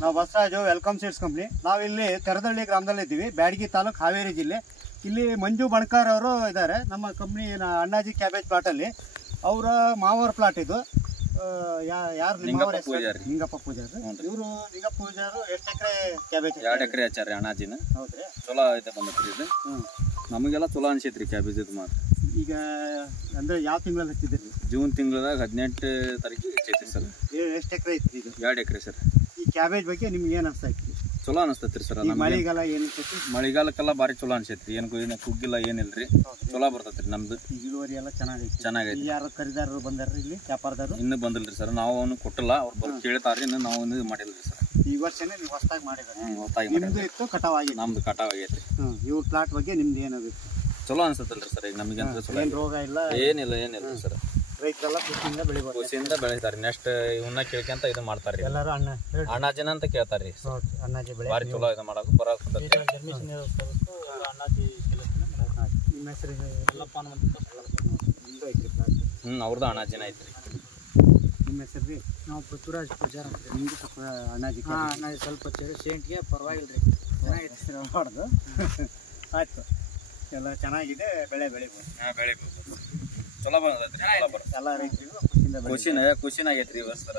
ನಾವು Basavaraju welcome seeds company. ನಾವಿಲ್ಲಿ ತೆರದಳ್ಳಿ ಗ್ರಾಮದಲ್ಲಿ ಇದ್ದೀವಿ, ಬ್ಯಾಡಗಿ ತಾಲೂಕು, ಹಾವೇರಿ ಜಿಲ್ಲೆ. ಇಲ್ಲಿ ಮಂಜು ಬಣಕಾರ್ ಅವರು ಇದ್ದಾರೆ ನಮ್ಮ ಕಂಪ್ನಿ ಅಣ್ಣಾಜಿ ಕ್ಯಾಬೇಜ್ ಪ್ಲಾಟಲ್ಲಿ. ಅವರ ಮಾವರ ಪ್ಲಾಟ್ ಇದು. ಯಾರು ನಿಂಗಪ್ಪ ಪೂಜಾರಿ. ಇವರು ನಿಂಗಪ್ಪ ಪೂಜಾರು ಎಷ್ಟು ಎಕರೆ ಕ್ಯಾಬೇಜ್? 2 ಎಕರೆ ಹಚ್ಚಾರಿ ಅಣ್ಣಾಜಿನ. ಹೌದ್ರಿ, ಚಲೋ ಐತೆ ಬಂದತ್ರಿ ಇದು. ನಮಗೆಲ್ಲ ಚಲೋ ಅನ್ಸೈತ್ರಿ ಕ್ಯಾಬೇಜ್ ಇದು ಮಾತ್ರ. ಈಗ ಅಂದ್ರೆ ಯಾವ ತಿಂಗಳಲ್ಲಿ ಹಚ್ಚಿದ್ರಿ? ಜೂನ್ ತಿಂಗಳದಾಗ 18 ತಾರೀಕಿಗೆ ಹಚ್ಚೈತ್ರಿ ಸರ್. ಎಷ್ಟು ಎಕರೆ ಐತ್ರಿ ಇದು? 2 ಎಕರೆ ಸರ್. ಈ ಕ್ಯಾಬೇಜ್ ಬಗ್ಗೆ ನಿಮ್ಗೆ ಏನು ಅನಿಸ್ತೈತಿ? ಚಲೋ ಅನಿಸ್ತೈತ್ರಿ ಸರ್. ಮಳೆಗಾಲ ಏನು ಅನ್ಸೈತಿ? ಮಳೆಗಾಲಕ್ಕೆಲ್ಲ ಭಾರಿ ಚಲೋ ಅನ್ಸೈತ್ರಿ. ಏನು ಕುಗ್ಗಿಲ್ಲ ಏನಿಲ್ರಿ, ಚಲೋ ಬರ್ತೈತ್ರಿ ನಮ್ದು. ಈಗ ಇಳುವರಿ ಎಲ್ಲ ಚೆನ್ನಾಗೈತಿ. ಚೆನ್ನಾಗೈತಿ. ಯಾರು ಖರೀದಾರರು ಬಂದಾರ್ರಿ ಇಲ್ಲಿ ವ್ಯಾಪಾರದಾರರು? ಇನ್ನೂ ಬಂದಿಲ್ರಿ ಸರ್. ನಾವು ಅವನು ಕೊಟ್ಟಿಲ್ಲ, ಅವ್ರು ಬಂದು ಕೇಳ್ತಾರ್ರಿ. ಇನ್ನು ನಾವು ಇನ್ನೂ ಮಾಡಿಲ್ರಿ ಸರ್. ಈ ವರ್ಷನೇ ನೀವು ಹೊಸದಾಗಿ ಮಾಡಿದ್ರಿ? ಹೊಸದಾಗಿ ನಿಮ್ದು ಇತ್ತು, ಕಟಾವ್ ಆಗಿದೆ? ನಮ್ದು ಕಟಾವ್ ಆಗೈತಿ. ಇವ್ರ ಪ್ಲಾಟ್ ಬಗ್ಗೆ ನಿಮ್ದು ಏನಾಗುತ್ತೆ? ಚಲೋ ಅನ್ಸತ್ತಲ್ರಿ ಸರ್. ಈಗ ನಮಗೆ ಅಂತ ಚಲೋ, ಏನು ರೋಗ ಇಲ್ಲ ಏನಿಲ್ಲ ಸರ್. ರೈತರೆಲ್ಲ ಖುಷಿಯಿಂದ ಬೆಳಿಬೋದು. ಖುಷಿಯಿಂದ ಬೆಳಿತಾರೆ. ನೆಕ್ಸ್ಟ್ ಇವನ್ನ ಕೇಳ್ಕೊಂತ ಇದು ಮಾಡ್ತಾರ್ರಿ. ಎಲ್ಲರೂ ಅಣ್ಣಾಜಿನ ಅಂತ ಕೇಳ್ತಾರ್ರಿ. ಅಣ್ಣಾಜಿ ಬೆಳೆ ಭಾರಿ ಚಲೋ ಇದು ಮಾಡೋದು ಬರೋದು. ನಿಮ್ಮ ಹೆಸರು? ಅವ್ರದ್ದು ಅಣ್ಣಾಜಿನ ಐತ್ರಿ. ನಿಮ್ಮ ಹೆಸರು ರೀ? ನಾವು ಪೃಥ್ವಿರಾಜ್ ಪೂಜಾರ್ ಅಂತ. ನಿಮ್ದು ಸ್ವಲ್ಪ ಅಣ್ಣಾಜಿ ಅಣ್ಣಾಜಿ ಸ್ವಲ್ಪ ಸೇಂಟ್ಗೆ ಪರವಾಗಿಲ್ಲ ರೀ, ಚೆನ್ನಾಗೈತೆ ಹೊಡೆದು. ಆಯ್ತು, ಎಲ್ಲ ಚೆನ್ನಾಗಿದೆ, ಬೆಳೆ ಬೆಳಿಬೋದು. ಬೆಳಿಬೋದು, ಚಲೋ ಬಂದೈತ್ರಿ. ಎಲ್ಲ ರೈತರಿಗೂ ಖುಷಿನ ಆಗೈತ್ರಿ ಈ ವರ್ಷ ಸರ್.